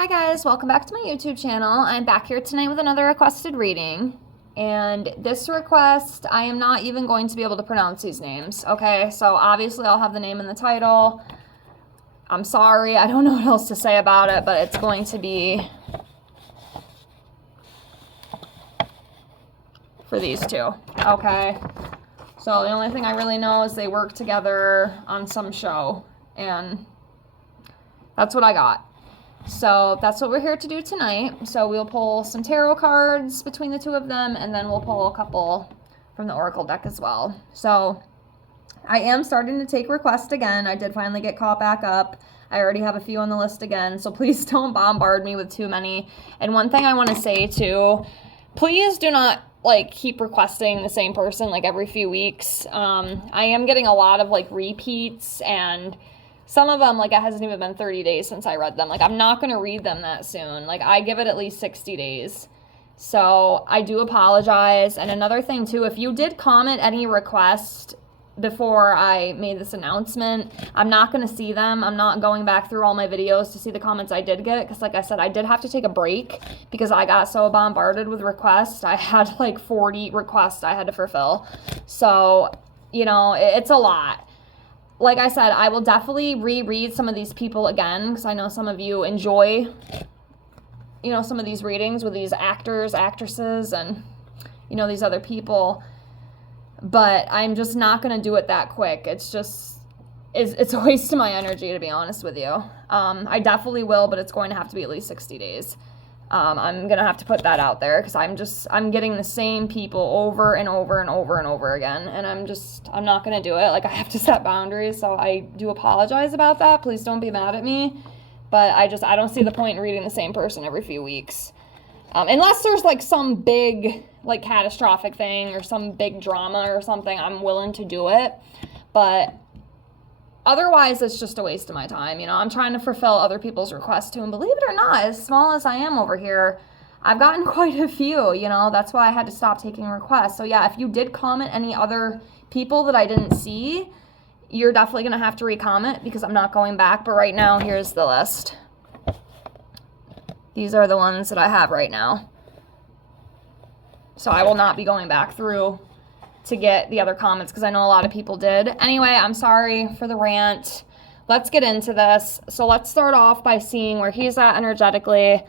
Hi guys, welcome back to my YouTube channel. I'm back here tonight with another requested reading. And this request, I am not even going to be able to pronounce these names, okay? So obviously I'll have the name in the title. I'm sorry, I don't know what else to say about it, but it's going to be for these two, okay? So the only thing I really know is they work together on some show, and that's what I got. So that's what we're here to do tonight. So we'll pull some tarot cards between the two of them, and then we'll pull a couple from the oracle deck as well. So I am starting to take requests again. I did finally get caught back up. I already have a few on the list again, so please don't bombard me with too many. And one thing I want to say too, please do not keep requesting the same person every few weeks. I am getting a lot of repeats, and some of them, it hasn't even been 30 days since I read them. I'm not going to read them that soon. I give it at least 60 days. So I do apologize. And another thing, too, if you did comment any request before I made this announcement, I'm not going to see them. I'm not going back through all my videos to see the comments I did get. Because like I said, I did have to take a break because I got so bombarded with requests. I had 40 requests I had to fulfill. So, it's a lot. Like I said, I will definitely reread some of these people again because I know some of you enjoy, some of these readings with these actors, actresses, and, these other people. But I'm just not going to do it that quick. It's a waste of my energy, to be honest with you. I definitely will, but it's going to have to be at least 60 days. I'm going to have to put that out there because I'm getting the same people over and over and over and over again. And I'm not going to do it. I have to set boundaries. So I do apologize about that. Please don't be mad at me. But I don't see the point in reading the same person every few weeks. Unless there's some big, catastrophic thing or some big drama or something, I'm willing to do it. But otherwise, it's just a waste of my time. I'm trying to fulfill other people's requests too. And believe it or not, as small as I am over here, I've gotten quite a few, That's why I had to stop taking requests. So yeah, if you did comment any other people that I didn't see, you're definitely going to have to re-comment because I'm not going back. But right now, here's the list. These are the ones that I have right now. So I will not be going back through to get the other comments because I know a lot of people did. Anyway, I'm sorry for the rant. Let's get into this. So let's start off by seeing where he's at energetically.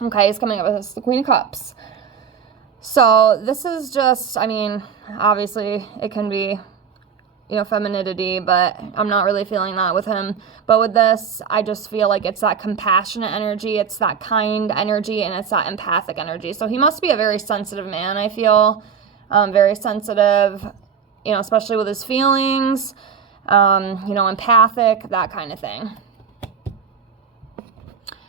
Okay, he's coming up with the Queen of Cups. So this is just, obviously it can be, femininity, but I'm not really feeling that with him. But with this, I just feel it's that compassionate energy, it's that kind energy, and it's that empathic energy. So he must be a very sensitive man, I feel. Very sensitive, especially with his feelings, empathic, that kind of thing.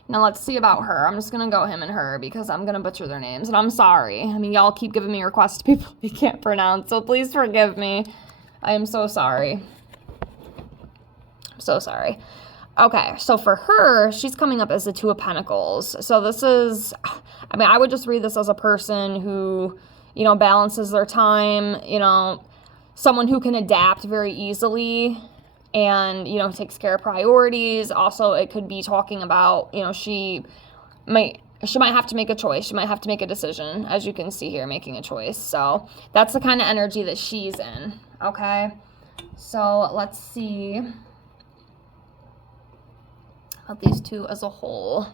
Now let's see about her. I'm just going to go him and her because I'm going to butcher their names. And I'm sorry. Y'all keep giving me requests to people you can't pronounce, so please forgive me. I am so sorry. I'm so sorry. Okay, so for her, she's coming up as the Two of Pentacles. So this is, I would just read this as a person who, balances their time, someone who can adapt very easily and, takes care of priorities. Also, it could be talking about, she might have to make a choice. She might have to make a decision, as you can see here, making a choice. So that's the kind of energy that she's in, okay? So let's see about these two as a whole.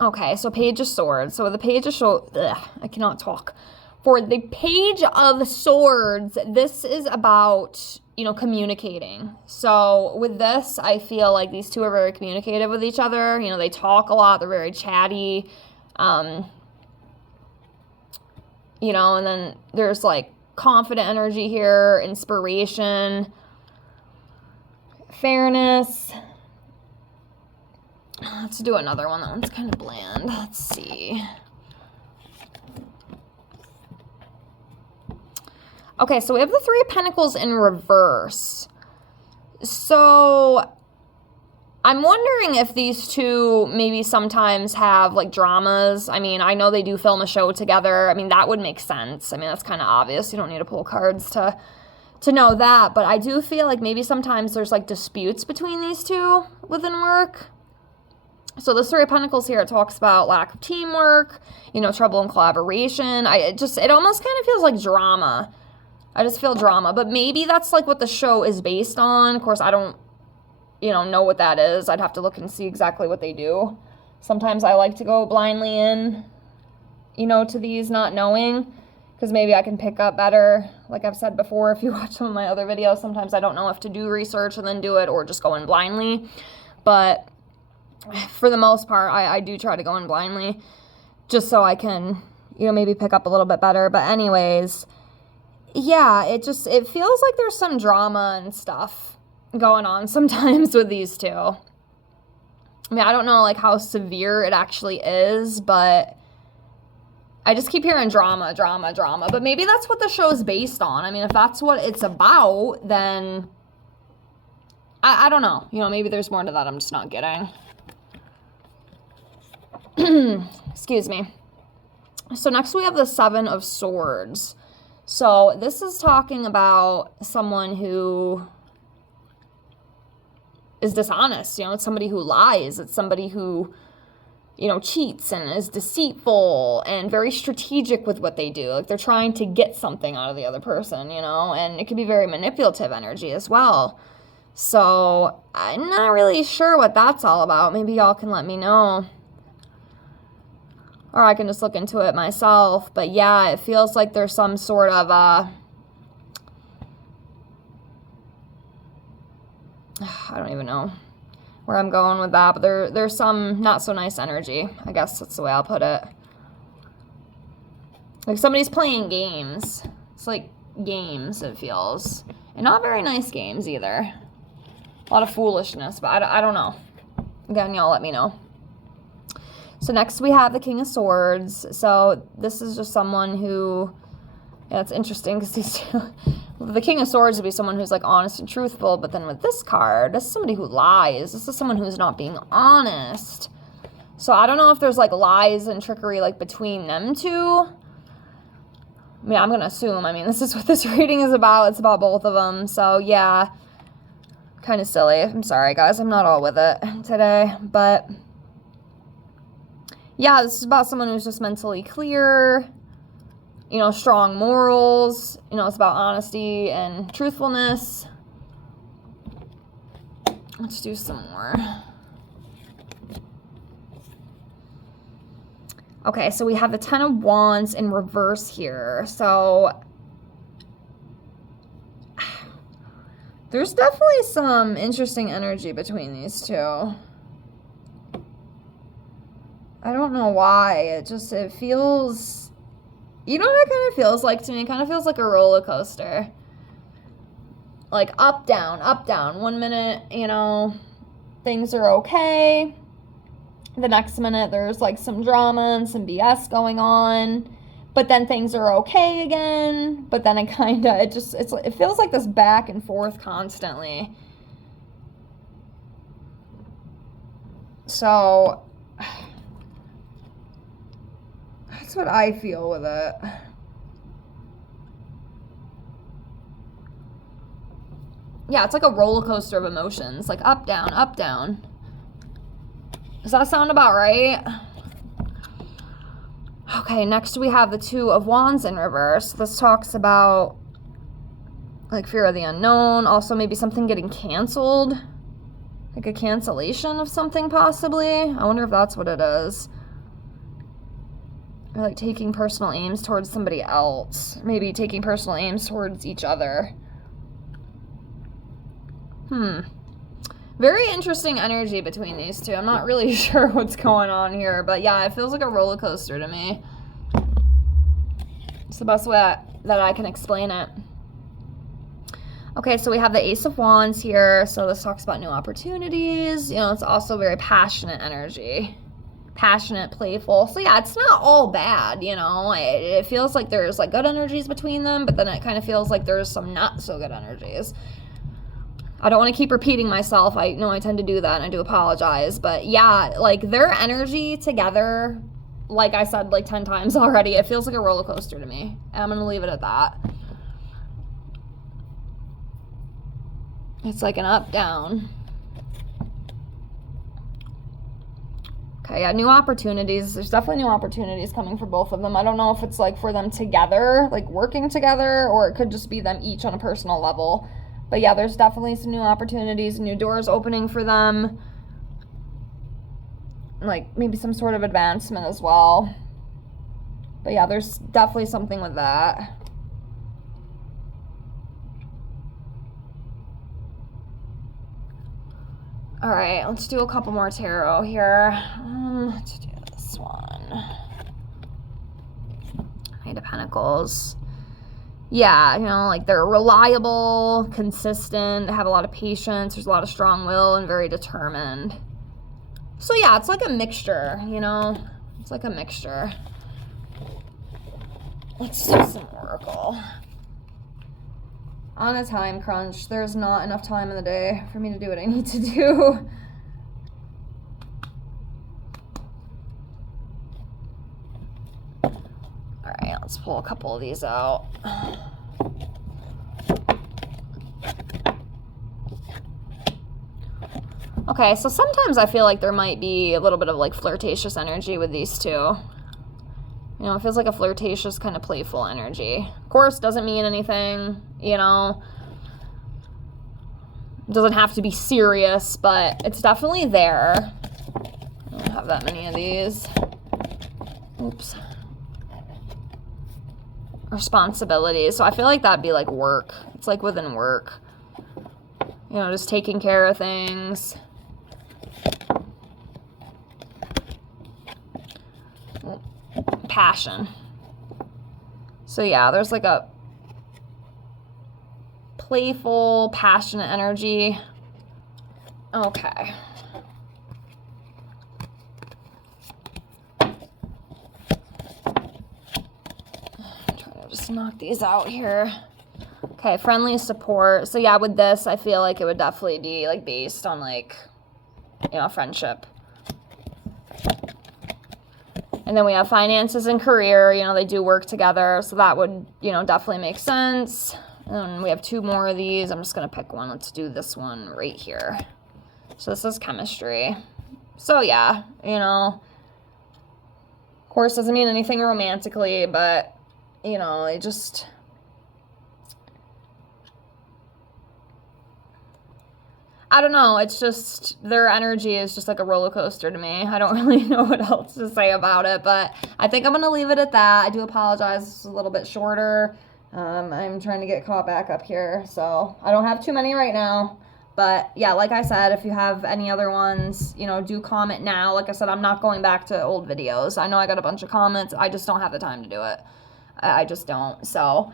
Okay, so Page of Swords. So the Page of Swords, I cannot talk. For the Page of Swords, this is about, communicating. So with this, I feel like these two are very communicative with each other. They talk a lot. They're very chatty. And then there's confident energy here, inspiration, fairness. Let's do another one. That one's kind of bland. Let's see. Okay, so we have the Three of Pentacles in reverse. So I'm wondering if these two maybe sometimes have dramas. I know they do film a show together. That would make sense. That's kind of obvious. You don't need to pull cards to to know that, but I do feel like maybe sometimes there's like disputes between these two within work. So the Three of Pentacles here, it talks about lack of teamwork, you know, trouble in collaboration. It almost kind of feels like drama. I just feel drama, but maybe that's like what the show is based on. Of course, I don't, you know what that is. I'd have to look and see exactly what they do. Sometimes I like to go blindly in, you know, to these not knowing, because maybe I can pick up better. Like I've said before, if you watch some of my other videos, sometimes I don't know if to do research and then do it or just go in blindly. But for the most part, I do try to go in blindly just so I can, you know, maybe pick up a little bit better. But anyways, yeah, it feels like there's some drama and stuff going on sometimes with these two. I mean, I don't know like how severe it actually is, but I just keep hearing drama. But maybe that's what the show is based on. I mean, if that's what it's about, then I don't know. You know, maybe there's more to that I'm just not getting. Excuse me. So next we have the Seven of Swords. So this is talking about someone who is dishonest. You know, it's somebody who lies. It's somebody who, you know, cheats and is deceitful and very strategic with what they do. Like they're trying to get something out of the other person, you know, and it can be very manipulative energy as well. So I'm not really sure what that's all about. Maybe y'all can let me know. Or I can just look into it myself. But yeah, it feels like there's some sort of, I don't even know where I'm going with that. But there's some not so nice energy. I guess that's the way I'll put it. Like somebody's playing games. It's like games, it feels. And not very nice games either. A lot of foolishness, but I don't know. Again, y'all let me know. So next we have the King of Swords. So this is just someone who, yeah, it's interesting because the King of Swords would be someone who's like honest and truthful, but then with this card, this is somebody who lies. This is someone who's not being honest. So I don't know if there's like lies and trickery like between them two. I mean, I'm going to assume. I mean, this is what this reading is about. It's about both of them. So yeah, kind of silly. I'm sorry, guys. I'm not all with it today, but yeah, this is about someone who's just mentally clear, you know, strong morals. You know, it's about honesty and truthfulness. Let's do some more. Okay, so we have the Ten of Wands in reverse here. So there's definitely some interesting energy between these two. I don't know why. It feels, you know what it kind of feels like to me? It kind of feels like a roller coaster. Like up, down, up, down. 1 minute, you know, things are okay. The next minute there's like some drama and some BS going on. But then things are okay again. But then it feels like this back and forth constantly. So that's what I feel with it. Yeah, it's like a roller coaster of emotions. Like up, down, up, down. Does that sound about right? Okay, next we have the Two of Wands in reverse. This talks about like fear of the unknown. Also maybe something getting canceled. Like a cancellation of something possibly. I wonder if that's what it is. Or like taking personal aims towards somebody else. Maybe taking personal aims towards each other. Very interesting energy between these two. I'm not really sure what's going on here. But yeah, it feels like a roller coaster to me. It's the best way that I can explain it. Okay, so we have the Ace of Wands here. So this talks about new opportunities. You know, it's also very passionate energy. Passionate, playful. So yeah, it's not all bad, you know. It feels like there's like good energies between them, but then it kind of feels like there's some not so good energies. I don't want to keep repeating myself. I know I tend to do that, and I do apologize. But yeah, like their energy together, like I said like 10 times already, it feels like a roller coaster to me. And I'm going to leave it at that. It's like an up, down. Okay, yeah, new opportunities. There's definitely new opportunities coming for both of them. I don't know if it's like for them together, like working together, or it could just be them each on a personal level. But yeah, there's definitely some new opportunities, new doors opening for them. Like maybe some sort of advancement as well. But yeah, there's definitely something with that. All right, let's do a couple more tarot here. Let's do this one. Knight of Pentacles. Yeah, you know, like they're reliable, consistent, have a lot of patience, there's a lot of strong will, and very determined. So yeah, it's like a mixture, you know? It's like a mixture. Let's do some oracle. On a time crunch. There's not enough time in the day for me to do what I need to do. All right, let's pull a couple of these out. Okay, so sometimes I feel like there might be a little bit of like flirtatious energy with these two. You know, it feels like a flirtatious kind of playful energy. Of course, doesn't mean anything, you know. It doesn't have to be serious, but it's definitely there. I don't have that many of these. Oops. Responsibilities. So I feel like that'd be like work. It's like within work. You know, just taking care of things. Passion. So yeah, there's like a playful, passionate energy. Okay. I'm trying to just knock these out here. Okay, friendly support. So yeah, with this, I feel like it would definitely be like based on like, you know, friendship. And then we have finances and career, you know, they do work together. So that would, you know, definitely make sense. And we have two more of these. I'm just going to pick one. Let's do this one right here. So this is chemistry. So yeah, you know, of course doesn't mean anything romantically, but, you know, it just... I don't know, it's just, their energy is just like a roller coaster to me. I don't really know what else to say about it, but I think I'm going to leave it at that. I do apologize, it's a little bit shorter. I'm trying to get caught back up here, so I don't have too many right now. But yeah, like I said, if you have any other ones, you know, do comment now. Like I said, I'm not going back to old videos. I know I got a bunch of comments. I just don't have the time to do it. I just don't, so...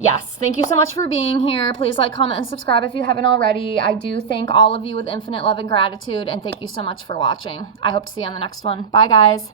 Yes, thank you so much for being here. Please like, comment, and subscribe if you haven't already. I do thank all of you with infinite love and gratitude, and thank you so much for watching. I hope to see you on the next one. Bye, guys.